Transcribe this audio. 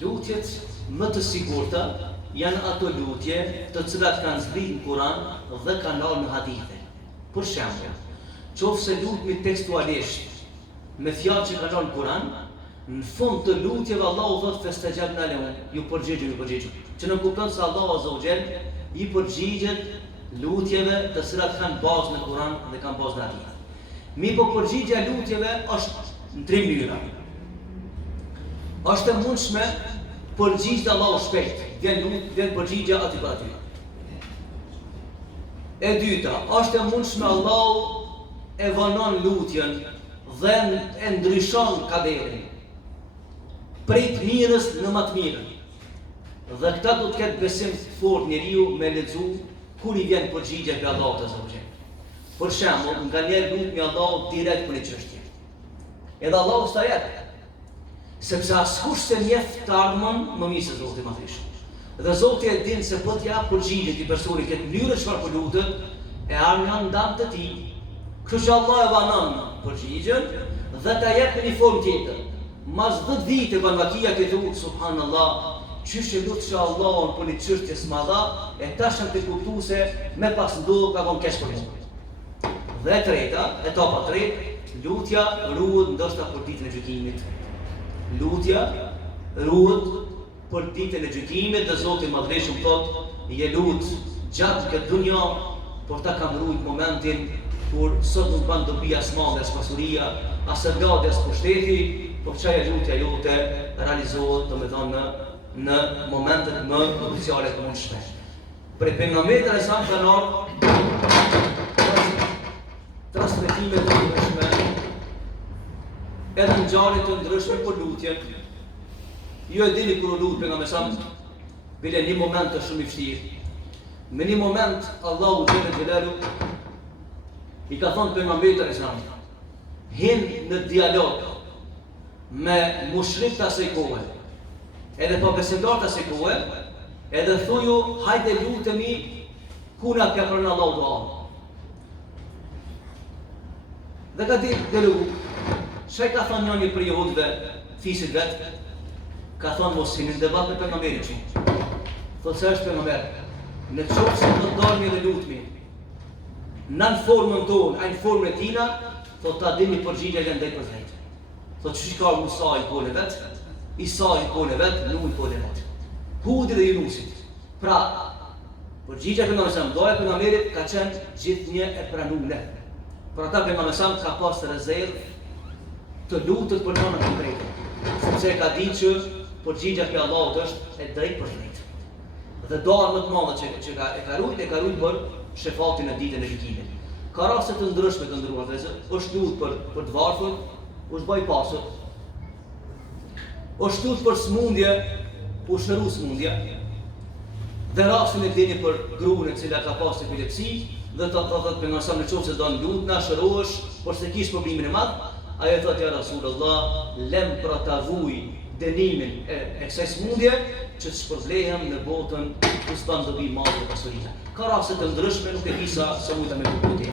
Lutjet më të sigurta janë ato lutje të cilat kanë zbritur në Kur'an dhe kanë dalë në hadithe. Për shembull, nëse lutemi tekstualisht me fjalë që kanë dalë në Kur'an, në fund të lutjeve Allahu thotë festajabna lahu, ju përgjigjem. Që në kupton se Allahu Azza wa Jall i përgjigjet lutjeve të cilat kanë bazë në Kur'an dhe kanë bazë në hadithe. Po përgjigjja lutjeve është në tre mënyra. Është e mundshme përgjigjja Allahu shpejt, vjen përgjigjja aty për aty. E dyta, është e mundshme Allahu e vonon lutjen dhe e ndryshon kaderin prej të mirës në më të mirën. Dhe këta do të ketë besim të fortë njeriu me lexu kur i vjen përgjigjja për Allahut Azza wa Jall. Për shembull, nganjëherë lutemi Allahut direkt për një çështje. Edhe Allahu sa jep, sepse askush se njeh të ardhmen më mirë se Zoti madhërisht. Dhe Zoti e din se po t'jap përgjigje ti personi këtë mënyrë çfarë po lutet, e ardhmja ndan të tij. Kështu që Allah e vanon përgjigjen dhe ta jep në një formë tjetër. Mas 10 vite banvakia ke thut subhanallahu, çysh e lutsh Allahun për një çështje s'madha, e tashëm të kuptu se me pas ndodh ka von kesh për mua. Dhe e treta, etapa e tretë, lutja ruhet ndoshta për ditën e gjykimit. Lutja ruhet për ditën e gjykimit dhe Zoti madhërisht thotë, je lut gjatë këtë dunja, por ta kam ruajt momentin kur sot nuk kanë dobi as mall, as pasuria, as vladë, as pushteti, por çaja lutja jote realizohet, domethënë në momentet më kruciale të mundshme. Për pejgamberin e sa kanë transmetime të ndryshme, edhe në ngjarje të ndryshme për lutjen. Ju e dini kur lutet pejgamberi sa bile një moment të shumë i vështirë. Me një moment Allahu xhelalu i ka thonë pejgamberit e sa hin në dialog me mushrikët e asaj kohe, edhe pa besimtarët e asaj kohe, edhe thuju hajde lutemi kuna ka pranë Allahu dua. Dhe ka dialogu. Çai ka thonë njëri për jehudëve, fisit vet, ka thonë mos hini në debat me pejgamberin. Thotë se është pejgamber. Në çfarë se do të dalmi dhe lutemi. Në formën tonë, ai në formën e tina, thotë ta dini përgjigje që ndaj për drejt. Thotë çish ka Musa i kone vet, Isa i kone vet, Nuh i kone vet. Hudi dhe Yunusit. Pra, përgjigja që na doja pejgamberit ka qenë gjithnjë e pranuar. Por ata pejgamberi ka pas rezervë të lutet për nëna konkrete, sepse ka ditë që përgjigja e Allahut është e drejtë për drejtë. Dhe doa më të madhe që ka ruajt për shefatin e ditën e gjykimit. Ka raste të ndryshme të ndryuar vëllezër, është lut për të varfër, është bëj pasur. Është lut për smundje, u shëru smundja. Dhe rastin e dini për gruën e cila ka pas epilepsi, dhe ta thotë pejgamberi në çonse do lut na shërohesh, por se kish problemin e madh, ai thotë ja Rasulullah, lem pra ta vuj dënimin e kësaj smundje që të shpërblehem në botën ku s'kan dobi madhe pasuria. Ka raste të ndryshme, nuk e di sa mund ta më kuptoj.